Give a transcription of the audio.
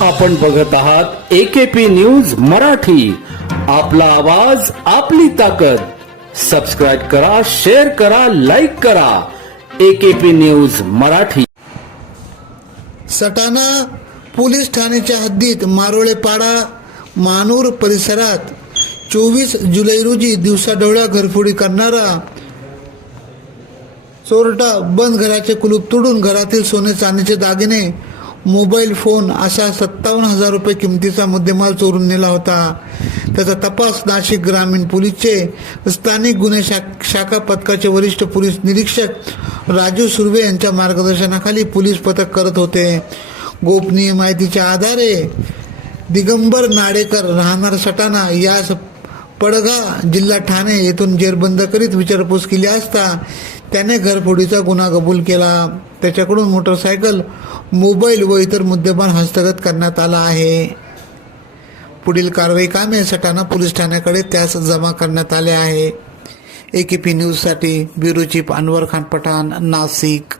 आपण बघत आहात एकेपी न्यूज मराठी. आपला आवाज आपली ताकद. सबस्क्राईब करा शेअर करा लाईक करा. AKP news Marathi. Satana police ठाण्याच्या हद्दीत मारोळेपाडा मानूर परिसरात चोवीस जुलै रोजी दिवसाढवळ्या घरफोडी करणारा चोरटा बंद घराचे कुलूप तोडून घरातील सोने चांदीचे दागिने मोबाईल फोन अशा सत्तावन्न हजार रुपये किमतीचा मुद्देमाल चोरून नेला होता. त्याचा तपास नाशिक ग्रामीण पोलीसचे स्थानिक गुन्हे शाख शाखा पथकाचे वरिष्ठ पोलीस निरीक्षक राजू सुर्वे यांच्या मार्गदर्शनाखाली पोलीस पथक करत होते. गोपनीय माहितीच्या आधारे दिगंबर नाडेकर राहणार सटाणा या पडगा जिल्हा ठाणे येथून जेरबंद करीत विचारपूस केली असता त्याने घरफोडीचा गुन्हा कबूल केला. त्याच्याकडून मोटरसायकल मोबाईल व इतर मुद्देमाल हस्तगत करण्यात आला आहे. पुढील कारवाई कामे सटाणा पोलीस ठाण्याकडे त्यास जमा करण्यात आले आहे. ए के पी न्यूजसाठी ब्युरो चीफ अनवर खान पठाण नाशिक.